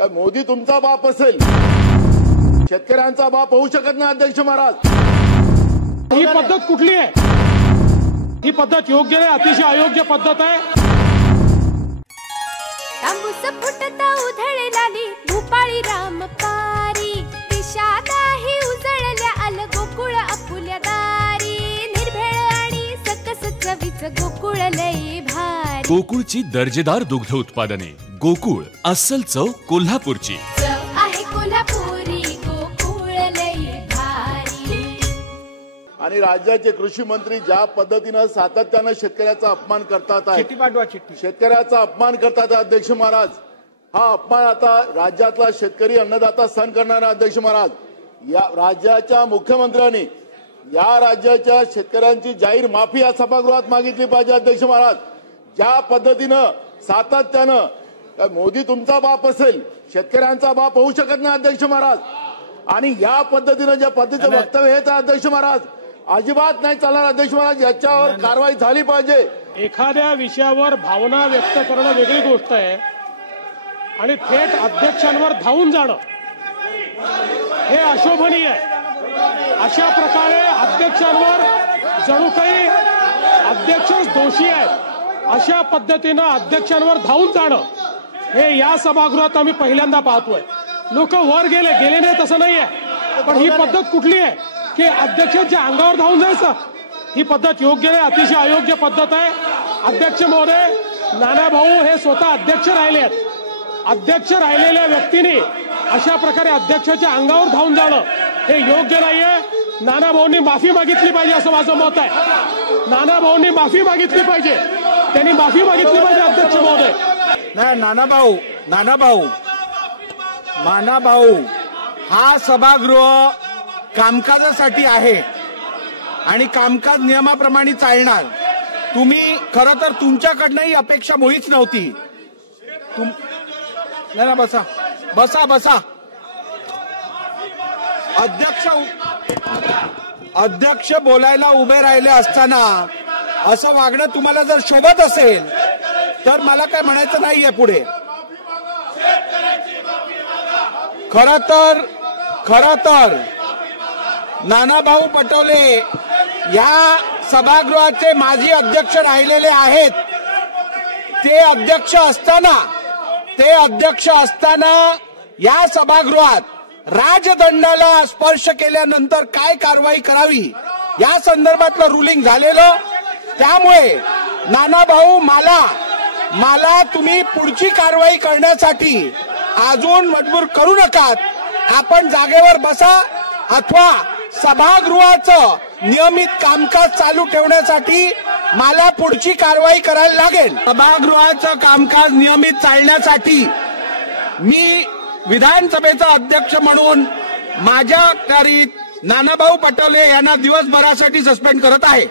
काय मोदी तुमचा बाप असेल, शेतकऱ्यांचा बाप होऊ शकत नाही अध्यक्ष महाराज। ही पद्धत कुठली आहे? ही पद्धत योग्य नाही, अतिशय अयोग्य पद्धत आहे। तांबूस फुटता उधळलाली भूपाळी रामपारी, दिशा नाही उजळल्या आल गोकुळ आपुल्या दारी, निर्भेळ आणि सकस चवीच गोकुळ लई भारी। गोकुळची दर्जेदार दुग्ध उत्पादने, गोकुळ अस्सल चव कोल्हापूरची। चव आहे कोल्हापुरी, गोकुळ लई भारी। आणि राज्याचे कृषी मंत्री ज्या पद्धतीने सातत्याने शेतकऱ्याचा अपमान करतात आहे, शेतकऱ्याचा अपमान करतात अध्यक्ष महाराज, हा अपमान आता राज्यातला शेतकरी अन्नदाता सहन करणार आहे अध्यक्ष महाराज। या राज्याच्या मुख्यमंत्र्यांनी या राज्याच्या शेतकऱ्यांची जाहीर माफी या सभागृहात मागितली पाहिजे अध्यक्ष महाराज। ज्या पद्धतीनं सातत्यानं काय मोदी तुमचा बाप असेल, शेतकऱ्यांचा बाप होऊ शकत नाही अध्यक्ष महाराज। आणि या पद्धतीनं ज्या पद्धतीचं वक्तव्य हेच आहे अध्यक्ष महाराज, अजिबात नाही चालणार अध्यक्ष महाराज, याच्यावर कारवाई झाली पाहिजे। एखाद्या विषयावर भावना व्यक्त करणं वेगळी गोष्ट आहे आणि थेट अध्यक्षांवर धावून जाणं हे अशोभनीय आहे। अशा प्रकारे अध्यक्षांवर जणू काही अध्यक्षच दोषी आहेत अशा पद्धतीनं अध्यक्षांवर धावून जाणं हे या सभागृहात आम्ही पहिल्यांदा पाहतोय। लोक वर गेले नाही तसं नाहीये, पण ही पद्धत कुठली आहे की अध्यक्षांच्या अंगावर धावून जायचं? ही पद्धत योग्य नाही, अतिशय अयोग्य पद्धत आहे। अध्यक्ष महोदय, नानाभाऊ हे स्वतः अध्यक्ष राहिले आहेत। अध्यक्ष राहिलेल्या व्यक्तीने अशा प्रकारे अध्यक्षाच्या अंगावर धावून जाणं हे योग्य नाहीये। नानाभाऊंनी माफी मागितली पाहिजे असं माझं मत आहे। नानाभाऊंनी माफी मागितली पाहिजे, त्यांनी माफी मागितली पाहिजे अध्यक्ष महोदय। नाही, नानाभाऊ हा सभागृह कामकाजासाठी आहे आणि कामकाज नियमाप्रमाणे चालणार। तुम्ही खरं तर तुमच्याकडनंही अपेक्षा मुळीच नव्हती। नाही, बसा। अध्यक्ष बोलायला उभे राहिले असताना असं वागणं तुम्हाला जर शोभत असेल तर मला काय म्हणायचं नाहीये पुढे। खरं तर नानाभाऊ पटोले या सभागृहाचे माजी अध्यक्ष राहिलेले आहेत। ते अध्यक्ष असताना या सभागृहात राजदंडाला स्पर्श केल्यानंतर काय कारवाई करावी या संदर्भातलं रुलिंग झालेलं। त्यामुळे नानाभाऊ मला तुम्ही पुढची कारवाई करण्यासाठी अजून मजबूर करू नका। आपण जागेवर बसा अथवा सभागृहाचं नियमित कामकाज चालू ठेवण्यासाठी मला पुढची कारवाई करायला लागेल। सभागृहाचं कामकाज नियमित चालण्यासाठी मी विधानसभेचा अध्यक्ष म्हणून माझ्या नानाभाऊ पटोले यांना दिवसभरासाठी सस्पेंड करत आहे।